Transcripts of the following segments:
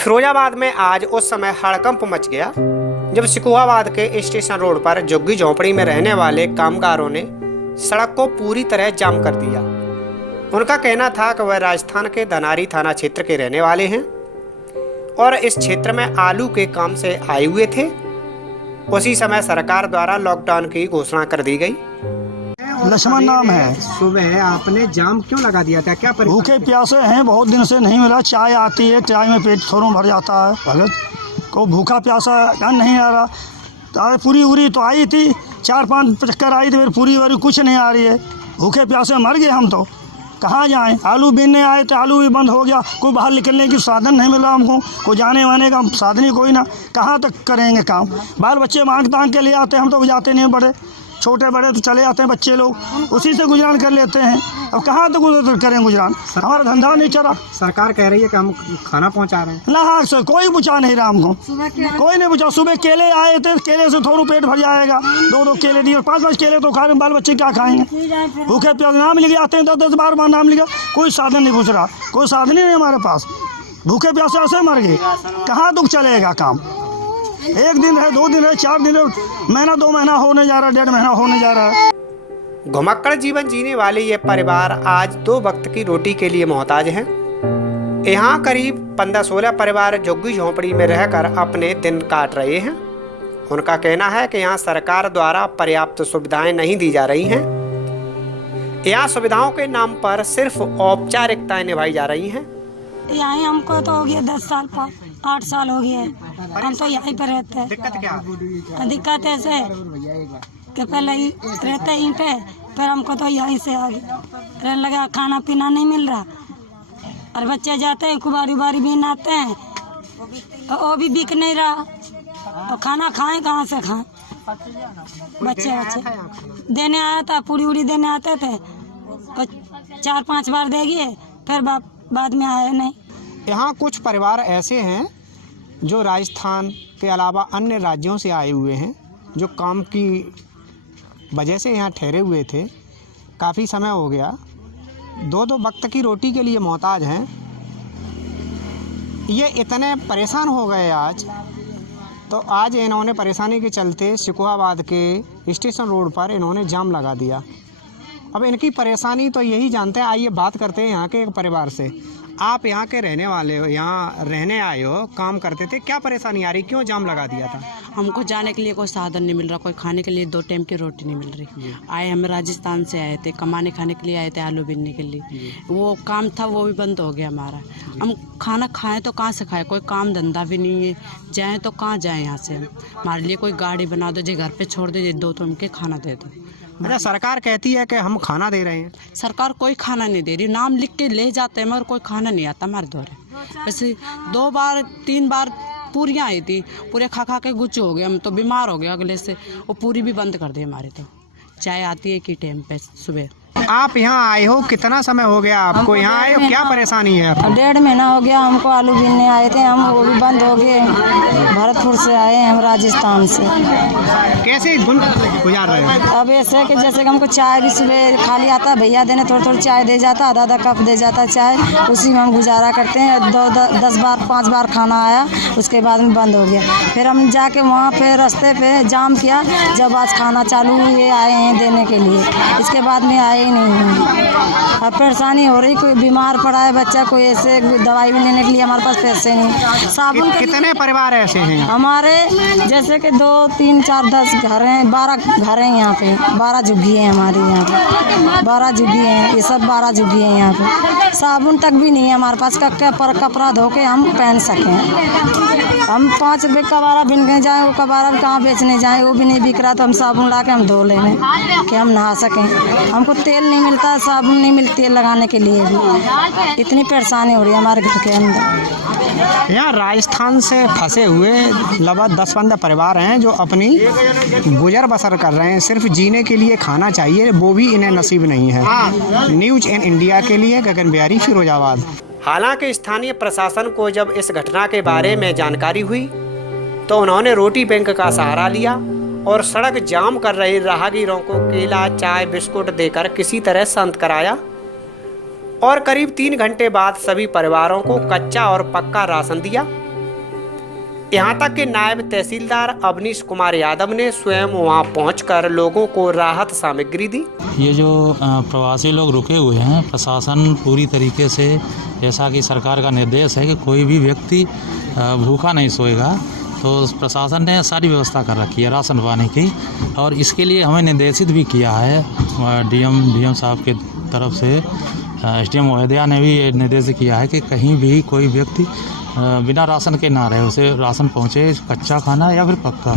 फिरोजाबाद में आज उस समय हड़कंप मच गया जब सिकुहाबाद के स्टेशन रोड पर झुग्गी झोंपड़ी में रहने वाले कामगारों ने सड़क को पूरी तरह जाम कर दिया। उनका कहना था कि वह राजस्थान के धनारी थाना क्षेत्र के रहने वाले हैं और इस क्षेत्र में आलू के काम से आए हुए थे। उसी समय सरकार द्वारा लॉकडाउन की घोषणा कर दी गई। लक्ष्मण नाम है। सुबह आपने जाम क्यों लगा दिया था? क्या भूखे प्यासे हैं, बहुत दिन से नहीं मिला। चाय आती है, चाय में पेट थोड़ा भर जाता है। भगत को भूखा प्यासा नहीं आ रहा। तो पूरी उरी तो आई थी, 4-5 चक्कर आई थी, फिर पूरी वरी कुछ नहीं आ रही है। भूखे प्यासे मर गए हम तो। कहाँ जाएं? आलू बीनने आए थे, आलू भी बंद हो गया। कोई बाहर निकलने की साधन नहीं मिला हमको, कोई जाने वाने का साधन ही कोई ना। कहाँ तक करेंगे काम? बाल बच्चे मांग तांग के लिए आते हैं, हम तो जाते नहीं। बड़े छोटे बड़े तो चले आते हैं बच्चे लोग, उसी से गुजरान कर लेते हैं। अब कहाँ तक करें गुजरान? हमारा धंधा नहीं चला। सरकार कह रही है कि हम खाना पहुंचा रहे हैं। ना हाँ सर, कोई पूछा नहीं रहा हमको, कोई नहीं पूछा। सुबह केले आए थे, केले से थोड़ा पेट भर जाएगा। 2-2 केले दिए, 5-5 केले तो खा रहे। बाल बच्चे क्या खाएंगे? भूखे प्यासे नाम लिखे आते हैं, 10-10 बार नाम लिखा, कोई साधन नहीं पूछ रहा। कोई साधन ही नहीं हमारे पास। भूखे प्यासे ऐसे मर गए। कहाँ तक चलेगा काम? 1 दिन है, 2 दिन है, 4 दिन है, महीना 2 महीना होने जा रहा है, 1.5 महीना होने जा रहा है। घुमक्कड़ जीवन जीने वाले ये परिवार आज 2 वक्त की रोटी के लिए मोहताज हैं। यहाँ करीब 15-16 परिवार झुग्गी झोंपड़ी में रहकर अपने दिन काट रहे हैं। उनका कहना है कि यहाँ सरकार द्वारा पर्याप्त सुविधाएं नहीं दी जा रही हैं। यहाँ सुविधाओं के नाम पर सिर्फ औपचारिकताएं निभाई जा रही हैं। यहाँ हमको तो हो गया 10 साल, 8 साल हो गया। हम तो यहीं पर रहते हैं। दिक्कत क्या? दिक्कत ऐसे कि पहले ही रहते यहीं पे, फिर हमको तो यहीं से आ गया रहने लगा। खाना पीना नहीं मिल रहा और बच्चे जाते हैं कुबारी बारी भी आते हैं, वो भी बिक नहीं रहा। तो खाना खाएं कहाँ से खाएं? बच्चे देने आया था, पूरी उड़ी देने आते थे, 4-5 बार दे गए, फिर बाद में आए नहीं। यहाँ कुछ परिवार ऐसे हैं जो राजस्थान के अलावा अन्य राज्यों से आए हुए हैं, जो काम की वजह से यहाँ ठहरे हुए थे। काफ़ी समय हो गया, 2-2 वक्त की रोटी के लिए मोहताज हैं। ये इतने परेशान हो गए आज, तो आज इन्होंने परेशानी के चलते सिकुहाबाद के स्टेशन रोड पर इन्होंने जाम लगा दिया। अब इनकी परेशानी तो यही जानते हैं। आइए बात करते हैं यहाँ के एक परिवार से। आप यहाँ के रहने वाले हो, यहाँ रहने आए हो, काम करते थे, क्या परेशानी आ रही, क्यों जाम लगा दिया था? हमको जाने के लिए कोई साधन नहीं मिल रहा, कोई खाने के लिए 2 टाइम की रोटी नहीं मिल रही। आए हम राजस्थान से आए थे, कमाने खाने के लिए आए थे, आलू बीनने के लिए। वो काम था वो भी बंद हो गया हमारा। हम खाना खाएं तो कहाँ से खाएं? कोई काम धंधा भी नहीं है, जाएँ तो कहाँ जाएँ यहाँ से? हम हमारे लिए कोई गाड़ी बना दो, जो घर पर छोड़ दे, 2 टाइम के खाना दे दो। अच्छा, सरकार कहती है कि हम खाना दे रहे हैं। सरकार कोई खाना नहीं दे रही, नाम लिख के ले जाते हैं मगर कोई खाना नहीं आता हमारे द्वारा। वैसे 2 बार 3 बार पूरियाँ आई थी, पूरे खा खा के गुच्छ हो गए, हम तो बीमार हो गए अगले से। वो पूरी भी बंद कर दी हमारे। तो चाय आती है कि टाइम पे सुबह। आप यहाँ आए हो, कितना समय हो गया आपको यहाँ आए हो? क्या परेशानी है? 1.5 महीना हो गया हमको। आलू बीनने आए थे हम, वो भी बंद हो गए। भरतपुर से आए हैं हम, राजस्थान से। कैसे गुजार रहे हो? अब ऐसे कि जैसे कि हमको चाय भी सुबह खाली आता, भैया देने थोड़ी चाय दे जाता, आधा कप दे जाता चाय, उसी में हम गुजारा करते हैं। 10 बार 5 बार खाना आया, उसके बाद में बंद हो गया। फिर हम जाके वहाँ पे रास्ते पे जाम किया, जब आज खाना चालू ये आए हैं देने के लिए, इसके बाद में आए नहीं। अब परेशानी हो रही, कोई बीमार पड़ा है बच्चा, कोई ऐसे दवाई भी लेने के लिए हमारे पास पैसे नहीं। साबुन कितने परिवार ऐसे हैं हमारे? जैसे कि 2, 3, 4, 10 घर हैं, 12 घर हैं यहाँ पे। 12 झुग्गी हैं हमारे यहाँ पे, 12 झुग्गी हैं, ये सब 12 झुग्गी हैं यहाँ पे। साबुन तक भी नहीं है हमारे पास, कपड़ा धो के हम पहन सकें। हम 5 रुपये कबारा बिन जाए, वो कबारा भी कहाँ बेचने जाए, वो भी नहीं बिक रहा, तो हम साबुन ला के हम धो लें कि हम नहा सकें। हमको तेल नहीं मिलता, साबुन नहीं मिलती तेल लगाने के लिए भी। इतनी परेशानी हो रही है हमारे घर के अंदर। यहाँ राजस्थान से फंसे हुए लगभग 10-15 परिवार हैं जो अपनी गुजर बसर कर रहे हैं। सिर्फ जीने के लिए खाना चाहिए, वो भी इन्हें नसीब नहीं है। न्यूज़ एन इंडिया के लिए गगन बिहारी, फिरोजाबाद। हालांकि स्थानीय प्रशासन को जब इस घटना के बारे में जानकारी हुई तो उन्होंने रोटी बैंक का सहारा लिया और सड़क जाम कर रहे राहगीरों को केला, चाय, बिस्कुट देकर किसी तरह शांत कराया और करीब 3 घंटे बाद सभी परिवारों को कच्चा और पक्का राशन दिया। यहाँ तक कि नायब तहसीलदार अवनीश कुमार यादव ने स्वयं वहाँ पहुंचकर लोगों को राहत सामग्री दी। ये जो प्रवासी लोग रुके हुए हैं, प्रशासन पूरी तरीके से, जैसा कि सरकार का निर्देश है कि कोई भी व्यक्ति भूखा नहीं सोएगा, तो प्रशासन ने सारी व्यवस्था कर रखी है राशन पानी की। और इसके लिए हमें निर्देशित भी किया है डीएम साहब के तरफ से। एसडीएम महोदया ने भी ये निर्देश किया है कि कहीं भी कोई व्यक्ति बिना राशन के ना रहे, उसे राशन पहुँचे, कच्चा खाना या फिर पक्का।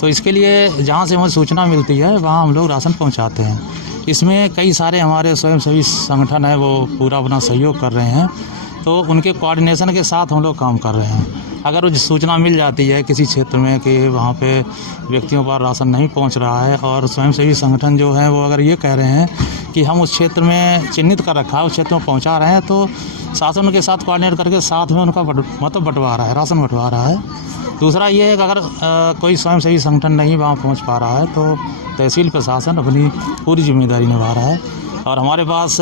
तो इसके लिए जहाँ से हमें सूचना मिलती है वहाँ हम लोग राशन पहुँचाते हैं। इसमें कई सारे हमारे स्वयंसेवी संगठन है, वो पूरा अपना सहयोग कर रहे हैं, तो उनके कोऑर्डिनेशन के साथ हम लोग काम कर रहे हैं। अगर वो सूचना मिल जाती है किसी क्षेत्र में कि वहाँ पे व्यक्तियों पर राशन नहीं पहुँच रहा है, और स्वयंसेवी संगठन जो है वो अगर ये कह रहे हैं कि हम उस क्षेत्र में चिन्हित कर रखा है, उस क्षेत्र में पहुँचा रहे हैं, तो शासन के साथ कोऑर्डिनेट करके साथ में उनका बंटवा रहा है, राशन बंटवा रहा है। दूसरा ये है कि अगर कोई स्वयंसेवी संगठन नहीं वहाँ पहुँच पा रहा है, तो तहसील प्रशासन अपनी पूरी जिम्मेदारी निभा रहा है, और हमारे पास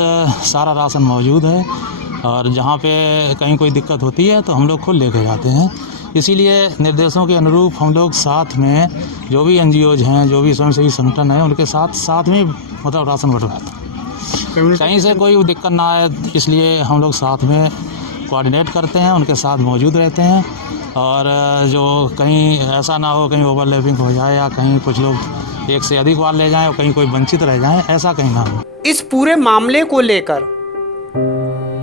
सारा राशन मौजूद है। और जहाँ पे कहीं कोई दिक्कत होती है तो हम लोग खुद लेके जाते हैं। इसीलिए निर्देशों के अनुरूप हम लोग साथ में जो भी NGOs हैं, जो भी स्वयंसेवी संगठन हैं, उनके साथ में मतलब राशन बंटवाते हैं। कहीं से कोई दिक्कत ना आए, इसलिए हम लोग साथ में कोऑर्डिनेट करते हैं, उनके साथ मौजूद रहते हैं। और जो कहीं ऐसा ना हो, कहीं ओवरलैपिंग हो जाए या कहीं कुछ लोग एक से अधिक बार ले जाएं और कहीं कोई वंचित रह जाए, ऐसा कहीं ना हो। इस पूरे मामले को लेकर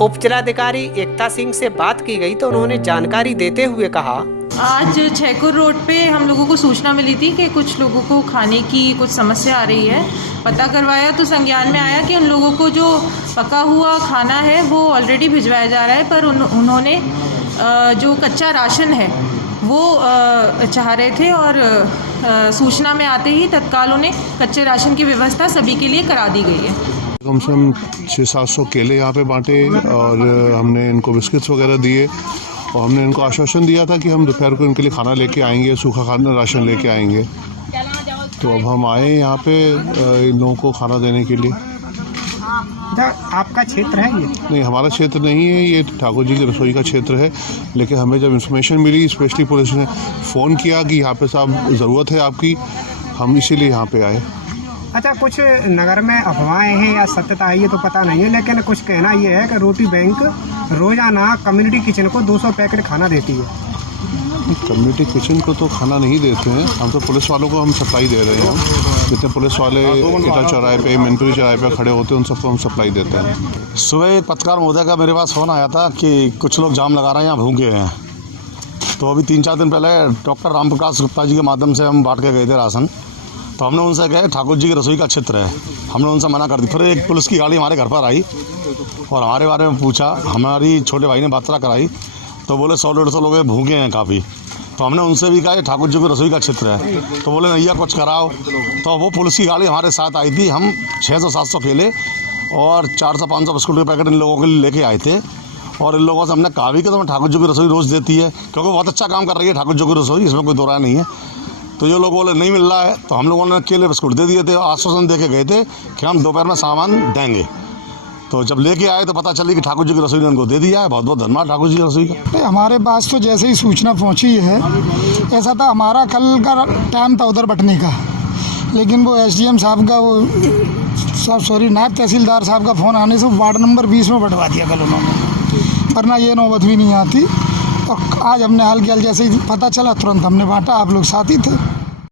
उप जिलाधिकारी एकता सिंह से बात की गई तो उन्होंने जानकारी देते हुए कहा, आज छैकुर रोड पे हम लोगों को सूचना मिली थी कि कुछ लोगों को खाने की कुछ समस्या आ रही है। पता करवाया तो संज्ञान में आया कि उन लोगों को जो पका हुआ खाना है वो ऑलरेडी भिजवाया जा रहा है, पर उन्होंने जो कच्चा राशन है वो चाह रहे थे, और सूचना में आते ही तत्काल उन्हें कच्चे राशन की व्यवस्था सभी के लिए करा दी गई है। कम से कम 600-700 केले यहाँ पे बांटे, और हमने इनको बिस्किट्स वगैरह दिए, और हमने इनको आश्वासन दिया था कि हम दोपहर को इनके लिए खाना लेके आएंगे, सूखा खाना राशन लेके आएंगे। तो अब हम आए यहाँ पे इन लोगों को खाना देने के लिए। आपका क्षेत्र है ये? नहीं, हमारा क्षेत्र नहीं है, ये ठाकुर जी की रसोई का क्षेत्र है। लेकिन हमें जब इन्फॉर्मेशन मिली, स्पेशली पुलिस ने फ़ोन किया कि यहाँ पे साहब ज़रूरत है आपकी, हम इसीलिए यहाँ पे आए। अच्छा, कुछ नगर में अफवाहें हैं या सत्यता है ये तो पता नहीं है, लेकिन कुछ कहना ये है कि रोटी बैंक रोज़ाना कम्युनिटी किचन को 200 पैकेट खाना देती है। कम्युनिटी किचन को तो खाना नहीं देते हैं, हम तो पुलिस वालों को हम सप्लाई दे रहे हैं। जितने पुलिस वाले इटा चौराहे पे, मैनपुरी चौराहे पे खड़े होते हैं, उन सबको हम सप्लाई देते हैं। सुबह पत्रकार महोदय का मेरे पास फ़ोन आया था कि कुछ लोग जाम लगा रहे हैं, यहाँ भूखे हैं। तो अभी 3-4 दिन पहले डॉक्टर राम प्रकाश गुप्ता जी के माध्यम से हम बांट के गए थे राशन। तो हमने उनसे कहा ठाकुर जी की रसोई का क्षेत्र है, हमने उनसे मना कर दी। फिर एक पुलिस की गाड़ी हमारे घर पर आई और हमारे बारे में पूछा, हमारी छोटे भाई ने बातचीत कराई, तो बोले 100-150 लोग भूखे हैं काफ़ी। तो हमने उनसे भी कहा ठाकुर जी की रसोई का क्षेत्र है, तो बोले नैया कुछ कराओ। तो वो पुलिस की गाड़ी हमारे साथ आई थी, हम 600-700 केले और 400-500 बिस्कुट के पैकेट इन लोगों के लिए लेके आए थे। और इन लोगों से हमने कहा भी कि तुम्हें ठाकुर जी की रसोई रोज़ देती है, क्योंकि बहुत अच्छा काम कर रही है ठाकुर जी की रसोई, इसमें कोई दो राय नहीं है। तो ये लोग बोले नहीं मिल रहा है, तो हम लोगों ने केले बिस्कुट दे दिए थे, आश्वासन दे के गए थे कि हम दोपहर में सामान देंगे। तो जब लेके आए तो पता चली कि ठाकुर जी की रसोई ने उनको दे दिया है। बहुत बहुत धन्यवाद ठाकुर जी की रसोई का। हमारे पास तो जैसे ही सूचना पहुंची है, ऐसा था हमारा कल का टाइम था उधर बंटने का, लेकिन वो SDM साहब का नायब तहसीलदार साहब का फ़ोन आने से वार्ड नंबर 20 में बंटवा दिया कल उन्होंने, वरना ये नौबत भी नहीं आती। और आज हमने हाल जैसे ही पता चला तुरंत हमने बांटा, आप लोग साथ ही थे।